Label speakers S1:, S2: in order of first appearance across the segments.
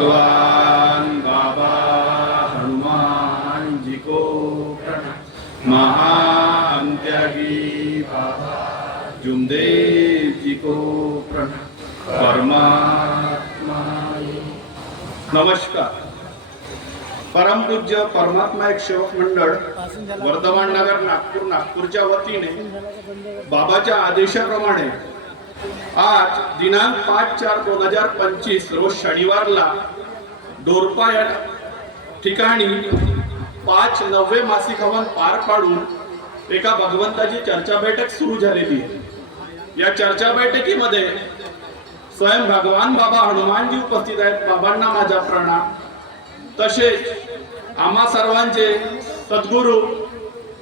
S1: भगवान बाबा हनुमान जी को महान त्यागी बाबा जुमदेव जी को प्रणाम परमात्मा नमस्कार। परमपूज्य परमात्मा एक सेवक मंडळ वर्धमान नगर नागपूर नागपूरच्या वतीने बाबाच्या आदेशाप्रमाणे आज दिनांक पाच चार दोन हजार पंचवीस रोज शनिवारला डोरपा या ठिकाणी पाच नववे मासिक हवन पार पाडून एका भगवंताची चर्चा बैठक सुरू झालेली आहे. या चर्चा बैठकीमध्ये स्वयं भगवान बाबा हनुमानजी उपस्थित आहेत बाबांना माझा प्रणाम. तसेच आम्हा सर्वांचे सद्गुरू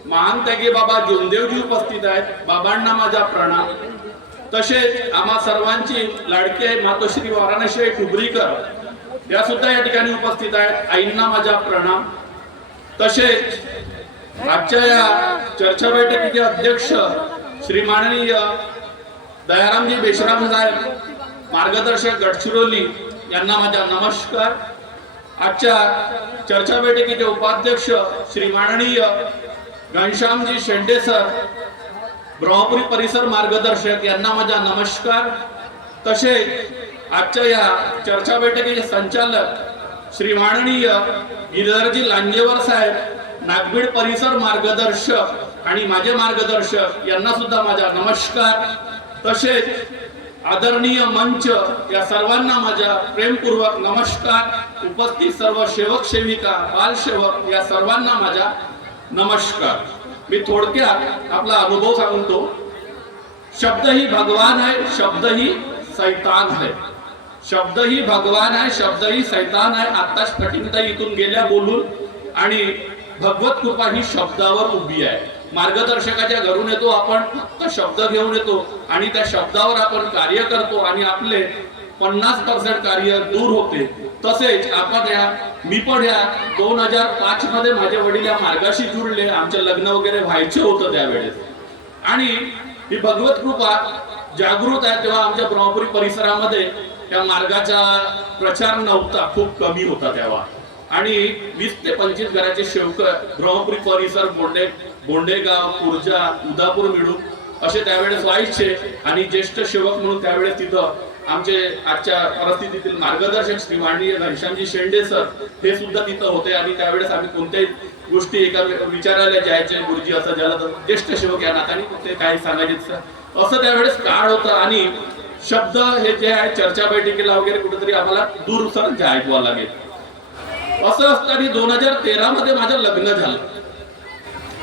S1: महान त्यागी बाबा जोमदेवजी उपस्थित आहेत बाबांना माझा प्रणाम. तसेच आम्हा सर्वांची लाडके मातोश्री वाराणसी डुबरीकर या सुद्धा या ठिकाणी उपस्थित आहेत. आईंना माझा प्रणाम. तसेच आजच्या या चर्चा बैठकीचे अध्यक्ष श्री माननीय दयारामजी बेशराम साहेब मार्गदर्शक गडचिरोली यांना माझा नमस्कार. आजच्या चर्चा बैठकीचे उपाध्यक्ष श्री माननीय घनश्यामजी शेंडे सर ब्रह्मपुरी परिसर मार्गदर्शक यांना माझा नमस्कार. तसेच आजच्या या चर्चा बैठकीचे संचालक श्री माननीय गिरिधरजी लांजेवर साहेब नागबीड परिसर मार्गदर्शक आणि माझे मार्गदर्शक यांना सुद्धा माझा नमस्कार. तसेच आदरणीय मंच या सर्वांना माझ्या प्रेमपूर्वक नमस्कार. उपस्थित सर्व सेवक सेविका बालसेवक या सर्वांना माझा नमस्कार. मी थोडक्यात आपला अनुभव सांगतो. शब्द ही भगवान है शब्द ही सैतान है शब्द ही भगवान आहे शब्द ही सैतान आहे. आत्ताच कठीणता इथून गेल्या बोलून. आणि भगवत कृपा ही शब्दावर उभी आहे. मार्गदर्शकाच्या घरून येतो आपण फक्त शब्द घेऊन येतो आणि त्या शब्दावर आपण कार्य करतो आणि आपले पन्नास पर्सेंट कार्य दूर होते. तसेच आपण या मी पण या दोन हजार पाच मध्ये माझ्या वडील या मार्गाशी जुळले. आमचे लग्न वगैरे व्हायचे होतं त्यावेळेस. आणि ही भगवत कृपा जागृत आहे तेव्हा आमच्या ब्रह्मपुरी परिसरामध्ये त्या मार्गाचा प्रचार नव्हता खूप कमी होता तेव्हा. आणि वीस ते पंचवीस घराचे शेवकर ब्रह्मपुरी परिसर बोंडे बोंडेगाव कुर्जा उदापूर मिळून असे त्यावेळेस व्हायचे. आणि ज्येष्ठ सेवक म्हणून त्यावेळेस तिथं आमचे आजच्या परिस्थितीतील मार्गदर्शक श्री माननीय घनश्यामजी शेंडे सर हे सुद्धा तिथं होते आणि त्यावेळेस आम्ही कोणत्याही गोष्टी एका विचारायला जायचे गुरुजी असं ज्याला तर ज्येष्ठ सेवक या नात्याने ते काही सांगायचे असं त्यावेळेस काळ होतं आणि शब्द हे जे आहे चर्चा बैठकीला वगैरे कुठेतरी आम्हाला दूर सर जे ऐकवा लागेल. असं असताना दोन हजार तेरा मध्ये माझं लग्न झालं.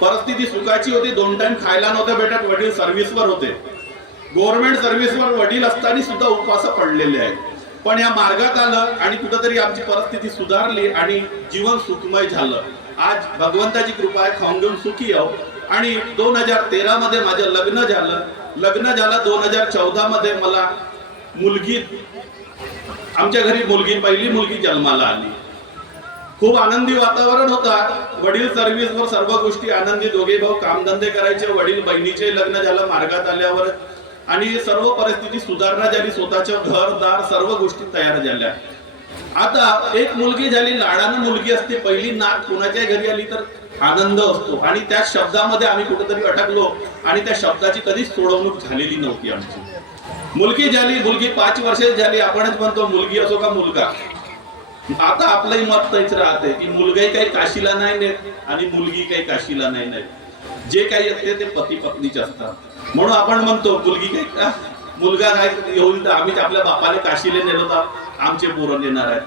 S1: परिस्थिती सुखाची होती दोन टाइम खायला नव्हतं भेटत वडील सर्व्हिसवर होते. गव्हर्नमेंट सर्व्हिसवर वडील असताना सुद्धा उपवास पडलेले आहेत. पण या मार्गात आलं आणि कुठंतरी आमची परिस्थिती सुधारली आणि जीवन सुखमय झालं. आज भगवंताची कृपा आहे खाऊन घेऊन सुखी आहो. आणि दोन हजार तेरा मध्ये माझं लग्न झालं. लग्न झालं दोन हजार चौदा मध्ये मला मुलगी आमच्या घरी मुलगी पहिली मुलगी जन्माला आली. खूप आनंदी वातावरण होता वडील सर्व्हिसवर सर्व गोष्टी आनंदी. दोघे भाऊ कामधंदे करायचे. वडील बहिणीचे लग्न झालं. मार्गात आल्यावर आणि सर्व परिस्थिती सुधारणा झाली स्वतःच्या घरदार सर्व गोष्टी तयार झाल्या. आता एक मुलगी झाली लाडानं मुलगी असते पहिली नाक कोणाच्या घरी आली तर आनंद असतो. आणि त्या शब्दामध्ये आम्ही कुठेतरी अटकलो आणि त्या शब्दाची कधीच सोडवणूक झालेली नव्हती आमची. मुलगी झाली मुलगी पाच वर्षाची झाली आपणच म्हणतो मुलगी असो का मुलगा. आता आपलंही मत तेच राहते की मुलगाही काही काशीला नाही नेत आणि मुलगी काही काशीला नाही नेत. जे काही असते ते पती पत्नीचे असतात. म्हणून आपण म्हणतो मुलगी काही का? मुलगा काय येऊन तर आम्ही आपल्या बापाने काशीले नेलो तर आमचे पोरं नेणार आहेत.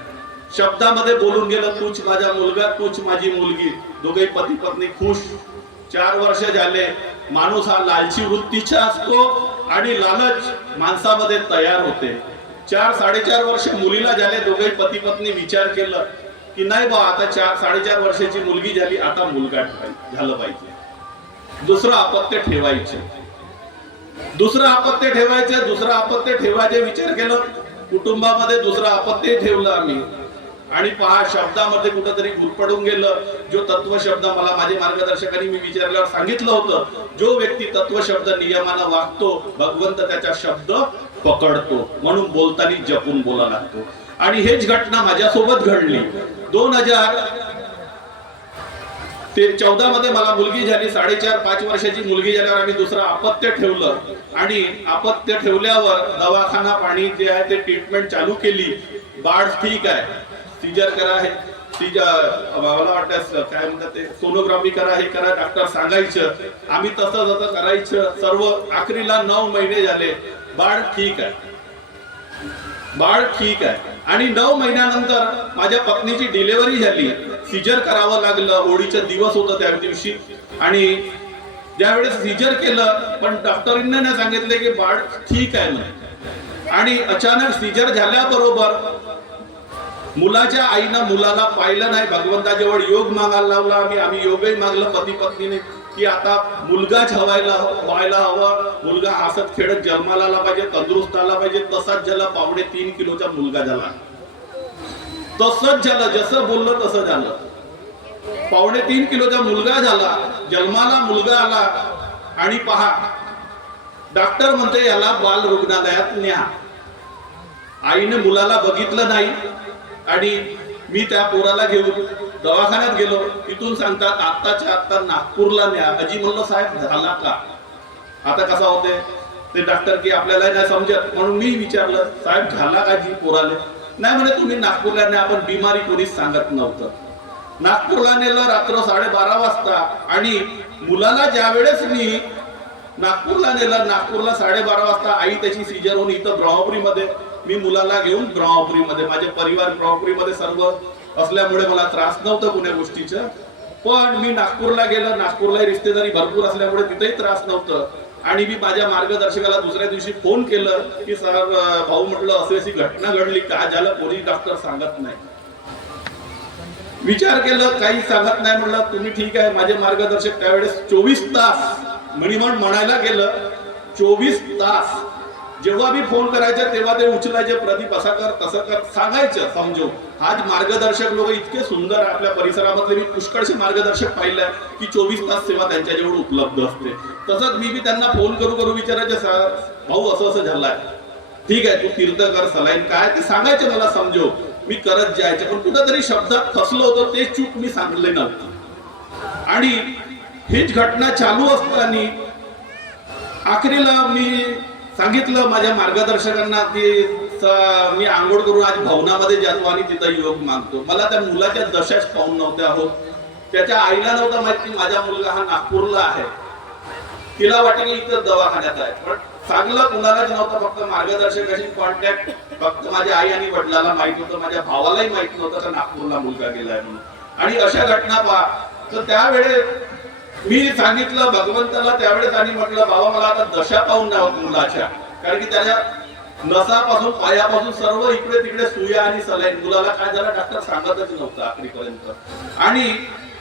S1: शब्दामध्ये बोलून गेलं तूच माझा मुलगा तूच माझी मुलगी. दोघे पती पत्नी खुश. चार वर्ष झाले माणूस हा लालची वृत्तीचा असतो आणि लालच माणसामध्ये तयार होते. चार साडेचार वर्ष मुलीला झाले दोघे पती पत्नी विचार केलं की नाही बा आता चार साडेचार वर्षाची मुलगी झाली आता मुलगा झालं पाहिजे. दुसरं अपत्य ठेवायचे. दुसरं अपत्य ठेवायचे दुसरं अपत्य ठेवायचे विचार केलं. कुटुंबामध्ये दुसरं अपत्य ठेवलं आम्ही. आणि पहा शब्दामध्ये कुठंतरी गुरपडून गेलं. जो तत्व शब्द मला माझे मार्गदर्शकांनी मी विचारल्यावर सांगितलं होतं जो व्यक्ती तत्व शब्द नियमानं वागतो भगवंत त्याचा शब्द पकडतो. म्हणून बोलताना जपून बोला लागतो. आणि हेच घटना माझ्यासोबत घडली. दोन हजार ते चौदा मध्ये मला मुलगी झाली साडेचार पाच वर्षाची मुलगी झाल्यावर आम्ही दुसरं अपत्य ठेवलं. आणि अपत्य ठेवल्यावर दवाखाना पाणी जे आहे ते ट्रीटमेंट चालू केली. बाळ ठीक आहे. सिजर करा हे. मला वाटतं काय म्हणतात ते सोनोग्राफी करा हे करा डॉक्टर सांगायचं. आम्ही तसं तसं करायचं सर्व आखरीला नऊ महिने झाले. बाळ ठीक आहे. बाळ ठीक आहे. आणि नऊ महिन्यानंतर माझ्या पत्नीची डिलेवरी झाली. सिजर करावं लागलं. होळीचा दिवस होता त्या दिवशी. आणि ज्यावेळेस सिजर केलं पण डॉक्टरांना नाही सांगितले की बाळ ठीक आहे ना आणि अचानक सिजर झाल्याबरोबर मुलाच्या आईनं मुलाला पाहिलं नाही. भगवंताजवळ योग मागायला लावला. आम्ही आम्ही योगही मागलं. पती पत्नीने की आता मुलगाच हवायला व्हायला हवा मुलगा हसत खेळत जन्माला आला पाहिजे तंदुरुस्त आला पाहिजे तसाच झाला पावणे तीन किलोचा मुलगा झाला. तसंच झालं जसं बोललं तसं झालं. पावणे तीन किलोचा मुलगा झाला जन्माला मुलगा आला आणि पहा डॉक्टर म्हणते याला बाल रुग्णालयात न्या. आईने मुलाला बघितलं नाही आणि मी त्या पोराला घेऊन दवाखान्यात गेलो तिथून सांगतात आत्ताच्या आत्ता नागपूरला न्या. अजी म्हणलं साहेब झाला का? आता कसा होते ते डॉक्टर की आपल्याला नाही समजत. म्हणून मी विचारलं साहेब झाला का जी पोराले नाही म्हणे तुम्ही नागपूरला न्या आपण बिमारी कोणीच सांगत नव्हतं. नागपूरला नेलं रात्र साडेबारा वाजता. आणि मुलाला ज्या वेळेस मी नागपूरला नेलं नागपूरला साडेबारा वाजता आई त्याची सीजर होऊन इथं ब्रह्मपुरीमध्ये मी मुलाला घेऊन ब्रह्मपुरीमध्ये माझे परिवार ब्रह्मपुरीमध्ये सर्व असल्यामुळे मला त्रास नव्हता कुण्या गोष्टीचा. पण मी नागपूरला गेलो नागपूरला रिश्तेदारी भरपूर असल्यामुळे तिथेही त्रास नव्हतं. आणि मी माझ्या मार्गदर्शकाला दुसऱ्या दिवशी फोन केलं की सर भाऊ म्हटलं अशी अशी घटना घडली का झालं कोणी डॉक्टर सांगत नाही. विचार केलं काही सांगत नाही म्हणलं तुम्ही ठीक आहे. माझे मार्गदर्शक त्यावेळेस चोवीस तास मिनिमम म्हणायला गेलं चोवीस तास जेव्हा मी फोन करायचा तेव्हा ते उचलायचे प्रदीप असा कर तसं कर सांगायचं समजून. आज मार्गदर्शक लोक इतके सुंदर आपल्या परिसरामधले. मी पुष्कळशी मार्गदर्शक पाहिलंय. की चोवीस तास सेवा त्यांच्याजवळ उपलब्ध असते. तसंच मी बी त्यांना फोन करू करू विचारायचे सर भाऊ असं असं झालंय. ठीक आहे तू तीर्थ कर सलाईन काय ते सांगायचे मला समजो मी करत जायचे. पण कुठंतरी शब्दात फसलो होतो ते चूक मी सांगले नव्हती. आणि हीच घटना चालू असताना आखरीला मी सांगितलं माझ्या मार्गदर्शकांना की मी आंघोळ करून आज भवनामध्ये जातो आणि तिथं योग मागतो. मला त्या मुलाच्या दशाच पाहून नव्हत्या हो त्याच्या आईला नव्हतं माहिती की माझा मुलगा हा नागपूरला आहे. तिला वाटे की इथं दवाखान्यात आहे. पण चांगलं कुणालाच नव्हतं फक्त मार्गदर्शकाशी कॉन्टॅक्ट फक्त माझ्या आई आणि वडिलाला माहीत होतं. माझ्या भावालाही माहीत नव्हतं का नागपूरला मुलगा गेलाय म्हणून. आणि अशा घटना पहा. तर त्यावेळेस मी सांगितलं भगवंताला त्यावेळेस आणि म्हटलं बाबा मला आता दशा पाहून द्यावं मुलाच्या. कारण की त्याच्या नसापासून पायापासून सर्व इकडे तिकडे सुया आणि सलाईन. मुलाला काय झालं डॉक्टर सांगतच नव्हतं आखरीपर्यंत. आणि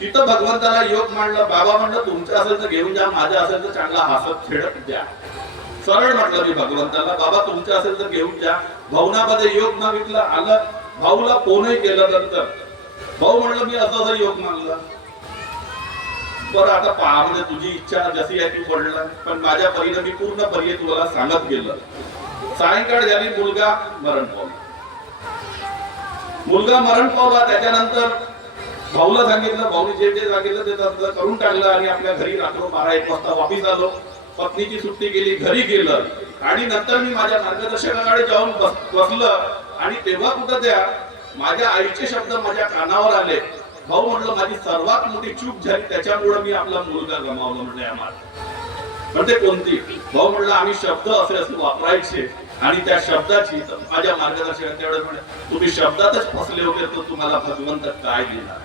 S1: तिथं भगवंताला योग मांडलं बाबा म्हणलं तुमचं असेल तर घेऊन जा माझं असेल तर चांगला हसत खेळत द्या सरळ म्हटलं मी भगवंताला बाबा तुमचं असेल तर घेऊन जा. भवनामध्ये योग मागितलं आलं भाऊला फोनही केलं नंतर. भाऊ म्हणलं मी असं असं योग मागला बरं आता पहा म्हणजे तुझी इच्छा जशी आहे ती पडला पण माझ्या परीने मी पूर्ण पर्याय तुला सांगत गेलं. सायंकाळ झाली मुलगा मरण पावला. मुलगा मरण पावला त्याच्यानंतर भाऊला सांगितलं भाऊने जे जे सांगितलं ते तसं करून टाकलं आणि आपल्या घरी राखलो बारा एक वाजता वापिस आलो. पत्नीची सुट्टी गेली घरी गेलं. आणि नंतर मी माझ्या मार्गदर्शकाकडे जाऊन बस- बसलं. आणि तेव्हा कुठं त्या माझ्या आईचे शब्द माझ्या कानावर आले. भाऊ म्हणलं माझी सर्वात मोठी चूक झाली त्याच्यामुळे मी आपला मुलगा गमावला म्हणलं या पण ते कोणती? भाऊ म्हणलं आम्ही शब्द असे असे वापरायचे आणि त्या शब्दाची माझ्या मार्गदर्शकाच्या तेवढं म्हणे तुम्ही शब्दातच फसले होते तर तुम्हाला भगवंत काय दिला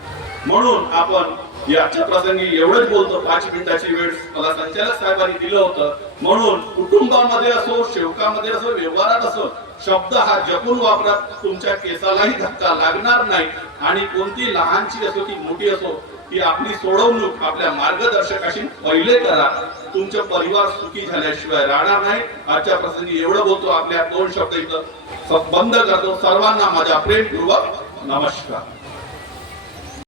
S1: म्हणून आपण याच्या प्रसंगी एवढंच बोलतो पाच मिनिटाची वेळ मला संचालक साहेबांनी दिलं होतं. म्हणून कुटुंबामध्ये असो शेवकामध्ये असो व्यवहारात असो शब्द हा जपून वापरा. तुमच्या केसालाही धक्का लागणार नाही. आणि कोणती लहानची असो की मोठी असो ती आपली सोडवणूक आपल्या मार्गदर्शकाशी पहिले करा. तुमचं परिवार सुखी झाल्याशिवाय राहणार नाही. आजच्या प्रसंगी एवढं बोलतो. आपल्या दोन शब्द इथं बंद करतो. सर्वांना माझा प्रेमपूर्वक नमस्कार.